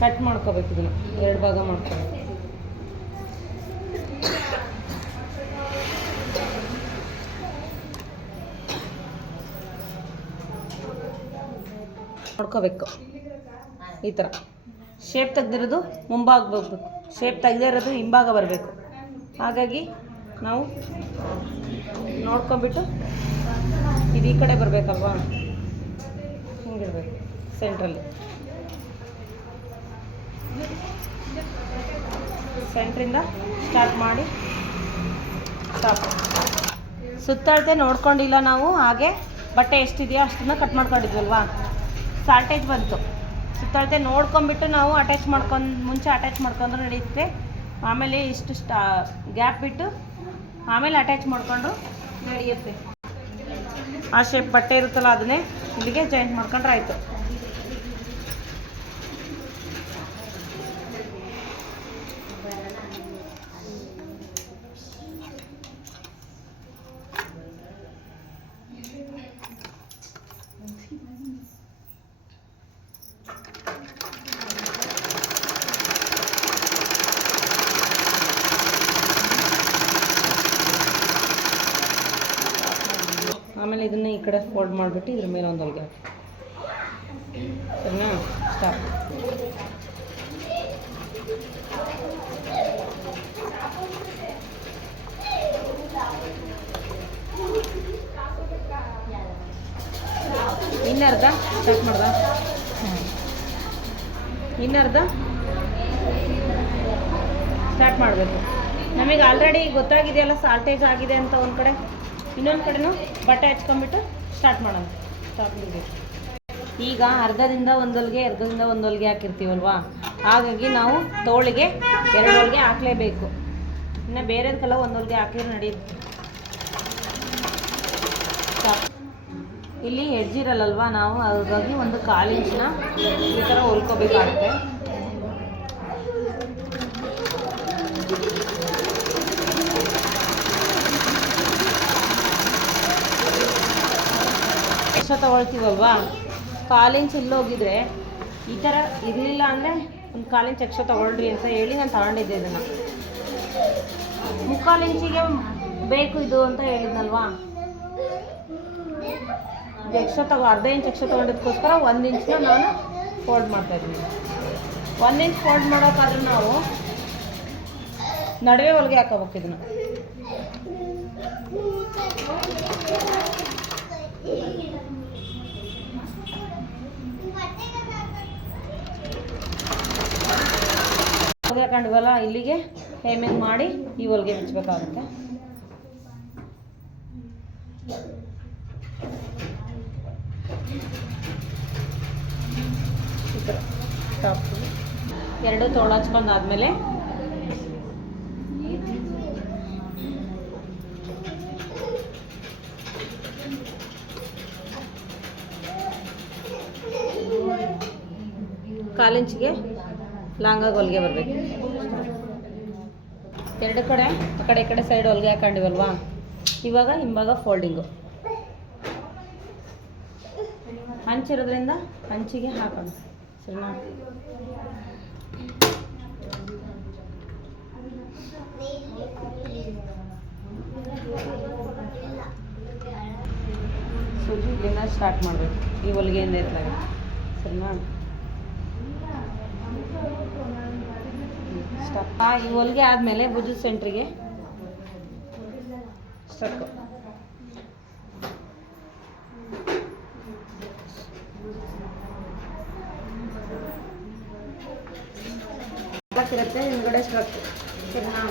Cut ಮಾಡ್ಕೋಬೇಕು. ಇದನ್ನು 2 ಭಾಗ ಮಾಡ್ಕೋಬೇಕು. ನೋಡ್ಕೋಬೇಕು. ಈ ಥರ ಶೇಪ್ ತೆಗ್ದಿರೋದು ಮುಂಭಾಗ ಹೋಗ್ಬೇಕು, ಶೇಪ್ ತೆಗ್ದೇ ಇರೋದು ಹಿಂಭಾಗ ಬರಬೇಕು. ಹಾಗಾಗಿ ನಾವು ನೋಡ್ಕೊಂಬಿಟ್ಟು ಇದು ಈ ಕಡೆ ಬರಬೇಕಲ್ವಾ, ಹಿಂಗಿರಬೇಕು ಸೆಂಟ್ರಲ್ಲಿ. ಸೆಂಟ್ರಿಂದ ಸ್ಟಾರ್ಟ್ ಮಾಡಿ ಸ್ಟಾಪ್. ಸುತ್ತಳತೆ ನೋಡ್ಕೊಂಡಿಲ್ಲ ನಾವು, ಹಾಗೆ ಬಟ್ಟೆ ಎಷ್ಟಿದೆಯೋ ಅಷ್ಟನ್ನು ಕಟ್ ಮಾಡ್ಕೊಂಡಿದ್ವಲ್ವಾ, ಶಾರ್ಟೇಜ್ ಬಂತು. ಸುತ್ತಳತೆ ನೋಡ್ಕೊಂಬಿಟ್ಟು ನಾವು ಮುಂಚೆ ಅಟ್ಯಾಚ್ ಮಾಡ್ಕೊಂಡ್ರೆ ನಡೆಯುತ್ತೆ. ಆಮೇಲೆ ಇಷ್ಟು ಗ್ಯಾಪ್ ಬಿಟ್ಟು ಆಮೇಲೆ ಅಟ್ಯಾಚ್ ಮಾಡಿಕೊಂಡ್ರು ನಡೆಯುತ್ತೆ. ಆ ಶೇಪ್ ಬಟ್ಟೆ ಇರುತ್ತಲ್ಲ ಅದನ್ನೇ ಇಲ್ಲಿಗೆ ಜಾಯಿಂಟ್ ಮಾಡ್ಕೊಂಡ್ರೆ ಆಯಿತು. ಆಮೇಲೆ ಇದನ್ನು ಈ ಕಡೆ ಫೋಲ್ಡ್ ಮಾಡಿಬಿಟ್ಟು ಇದ್ರ ಮೇಲೆ ಒಂದು ಹೊಲಿಗೆ ಹಾಕಿ. ಸರಿನಾ? ಸ್ಟಾಪ್. ಇನ್ನರ್ಧ ಸ್ಟಾರ್ಟ್ ಮಾಡ್ದ, ಇನ್ನರ್ಧ ಸ್ಟಾರ್ಟ್ ಮಾಡಬೇಕು. ನಮಗೆ ಆಲ್ರೆಡಿ ಗೊತ್ತಾಗಿದೆಯಲ್ಲ ಶಾರ್ಟೇಜ್ ಆಗಿದೆ ಅಂತ ಒಂದು ಕಡೆ, ಇನ್ನೊಂದು ಕಡೆನೂ ಬಟ್ಟೆ ಹಚ್ಕೊಂಡ್ಬಿಟ್ಟು ಸ್ಟಾರ್ಟ್ ಮಾಡೋಣ. ಸ್ಟಾರ್ಟ್ ಮಾಡಬೇಕು. ಈಗ ಅರ್ಧದಿಂದ ಒಂದು ಹೊಲಿಗೆ ಹಾಕಿರ್ತೀವಲ್ವಾ, ಹಾಗಾಗಿ ನಾವು ತೋಳಿಗೆ 2 ಹೊಲಿಗೆ ಹಾಕಲೇಬೇಕು. ಇನ್ನು ಬೇರೆದಕ್ಕೆಲ್ಲ 1 ಹೊಲಿಗೆ ಹಾಕಿದ್ರೆ ನಡೆಯುತ್ತೆ. ಇಲ್ಲಿ ಎಡ್ಜಿರಲ್ಲಲ್ವಾ, ನಾವು ಹಾಗಾಗಿ 1/4 ಇಂಚನ್ನ ಈ ಥರ ಹೊಲ್ಕೋಬೇಕಾಗುತ್ತೆ. ತಗೊಳ್ತೀವಲ್ವಾ, 1/4 ಇಂಚ್ ಇಲ್ಲೋಗಿದ್ರೆ ಈ ಥರ ಇರಲಿಲ್ಲ ಅಂದರೆ 1/4 ಇಂಚ್ ಎಕ್ಸ್ಟ್ರಾ ತೊಗೊಳ್ರಿ ಅಂತ ಹೇಳಿ ನಾನು ತಗೊಂಡಿದ್ದೆ. ಇದನ್ನು 3/4 ಇಂಚಿಗೆ ಬೇಕು ಇದು ಅಂತ ಹೇಳಿದ್ನಲ್ವಾ, ಇದು ಎಕ್ಸ್ಟ್ರಾ ಅರ್ಧ ಇಂಚ್ ಎಕ್ಸ್ಟ್ರಾ ತೊಗೊಂಡಿದ್ದಕ್ಕೋಸ್ಕರ 1 ಇಂಚನ್ನ ನಾನು ಫೋಲ್ಡ್ ಮಾಡ್ತಾಯಿದ್ದೀನಿ. 1 ಇಂಚ್ ಫೋಲ್ಡ್ ಮಾಡೋಕ್ಕಾದ್ರೆ ನಾವು ನಡುವೆ ಹೊಲಿಗೆ ಹಾಕೋಬೇಕು. ಇದನ್ನು ಹೊಲಿಗೆ ಹಾಕೊಂಡಿವಲ್ಲ, ಇಲ್ಲಿಗೆ ಹೇಮಿಂಗ್ ಮಾಡಿ ಈ ಹೊಲಿಗೆ ಬಿಚ್ಚಬೇಕಾಗುತ್ತೆ. ಈ ಥರ ಟಾಪ್ 2 ತೋಳು ಹಚ್ಕೊಂಡಾದ್ಮೇಲೆ ಕಾಲು ಇಂಚಿಗೆ ಲಾಂಗಾಗಿ ಹೊಲಿಗೆ ಬರಬೇಕು. 2 ಕಡೆ ಈ ಕಡೆ ಸೈಡ್ ಹೊಲಿಗೆ ಹಾಕೊಂಡಿವಲ್ವಾ, ಇವಾಗ ಹಿಂಭಾಗ ಫೋಲ್ಡಿಂಗು. ಹಂಚಿರೋದ್ರಿಂದ ಹಂಚಿಗೆ ಹಾಕೋಣ. ಸರಿನಾ? ಸೂಜಿ ಇಲ್ಲಿಂದ ಸ್ಟಾರ್ಟ್ ಮಾಡಬೇಕು, ಈ ಹೊಲಿಗೆಯಿಂದ ಇರ್ತದೆ. ಸರಿನಾ? ಸ್ಟಾಪ್. ಈ ಹೊಲಿಗೆ ಆದಮೇಲೆ ಭುಜದ ಸೆಂಟ್ರಿಗೆ ಸ್ಟಕ್. ಇರುತ್ತೆ ಹಿಂದ್ಗಡೆ ಸ್ಟ್ರಕ್. ಸರಿನಾ?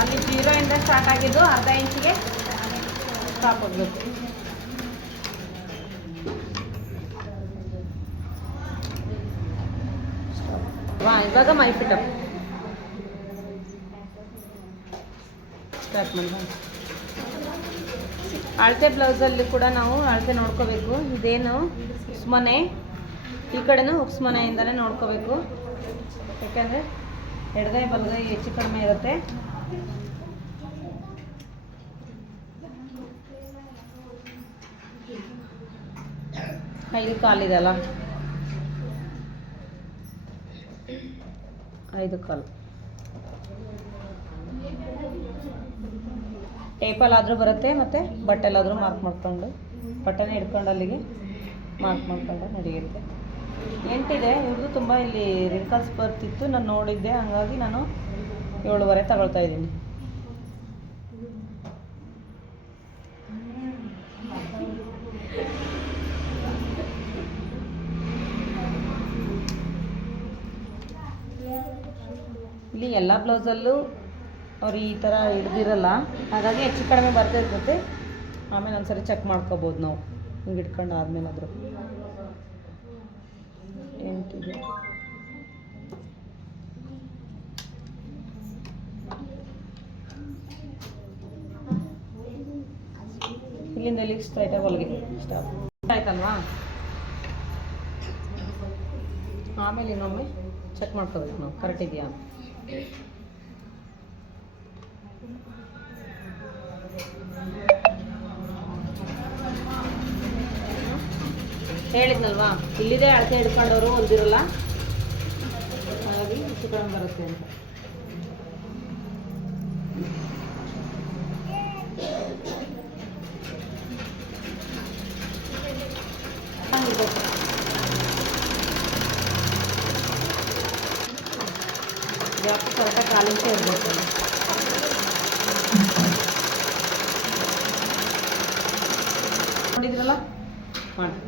ಅಲ್ಲಿ 0 ಇಂದ ಸ್ಟಾರ್ಟ್ ಆಗಿದ್ದು ಅರ್ಧ ಇಂಚಿಗೆ ಸ್ಟಾಪ್ ಹೋಗ್ಬೇಕು. ಇವಾಗ ಮೈ ಫಿಟಪ್ ಸ್ಟಾರ್ಟ್ ಮಾಡೋಣ. ಅಳತೆ ಬ್ಲೌಸಲ್ಲಿ ಕೂಡ ನಾವು ಅಳತೆ ನೋಡ್ಕೋಬೇಕು. ಇದೇನು ಉಸ್ಮನೆ, ಈ ಕಡೆನೂ ಉಸ್ಮನೆಯಿಂದಲೇ ನೋಡ್ಕೋಬೇಕು. ಯಾಕಂದರೆ ಎಡಗೈ ಬಲಗೈ ಹೆಚ್ಚು ಕಡಿಮೆ ಇರುತ್ತೆ. 5 ಕಾಲಿದೆ ಅಲ್ಲ, 5 ಕಾಲು. ಟೇಪಲ್ಲಾದರೂ ಬರುತ್ತೆ, ಮತ್ತು ಬಟ್ಟೆಲ್ಲಾದರೂ ಮಾರ್ಕ್ ಮಾಡ್ಕೊಂಡು, ಬಟ್ಟೆನೇ ಹಿಡ್ಕೊಂಡು ಅಲ್ಲಿಗೆ ಮಾರ್ಕ್ ಮಾಡ್ಕೊಂಡು ನಡೆಯುತ್ತೆ. 8 ಇದೆ. ಇವ್ರದ್ದು ತುಂಬ ಇಲ್ಲಿ ರಿಂಕಲ್ಸ್ ಬರ್ತಿತ್ತು, ನಾನು ನೋಡಿದ್ದೆ, ಹಾಗಾಗಿ ನಾನು 7.5 ತಗೊಳ್ತಾ ಇದ್ದೀನಿ. ಇಲ್ಲಿ ಎಲ್ಲ ಬ್ಲೌಸಲ್ಲೂ ಅವ್ರು ಈ ಥರ ಹಿಡ್ದಿರಲ್ಲ, ಹಾಗಾಗಿ ಹೆಚ್ಚು ಕಡಿಮೆ ಬರ್ತಾ ಇರ್ತೈತೆ. ಆಮೇಲೆ ಒಂದ್ಸರಿ ಚೆಕ್ ಮಾಡ್ಕೋಬೋದು ನಾವು, ಹಿಂಗೆ ಇಟ್ಕೊಂಡು ಆದಮೇಲೆ. ಆದರೂ 8 ಇದೆ. ಇಲ್ಲಿಂದ ಇಲ್ಲಿಗೆ ಸ್ಟ್ರೈಟಾಗಿ ಹೊಲಿಗೆ ಸ್ಟಾಪ್ ಆಯ್ತಲ್ವಾ. ಆಮೇಲೆ ಇನ್ನೊಮ್ಮೆ ಚೆಕ್ ಮಾಡ್ಕೋಬೇಕು ನಾವು, ಕರೆಕ್ಟ್ ಇದೆಯಾ. ಹೇಳಿದ್ನಲ್ವಾ, ಇಲ್ಲಿದೆ ಅಳತೆ ಹಿಡ್ಕೊಂಡವರು ಹೊಲ್ದಿರಲ್ಲ, ಹಾಗಾಗಿ ಹೆಚ್ಚು ಕಡಿಮೆ ಬರುತ್ತೆ ಅಂತ. ಯಾಕೆ ಕರೆಕ್ಟಾಗಿ ಕಾಲಿಂಚೆ ಇರಬೇಕು. ನೋಡಿದ್ರಲ್ಲ, ಮಾಡಿ.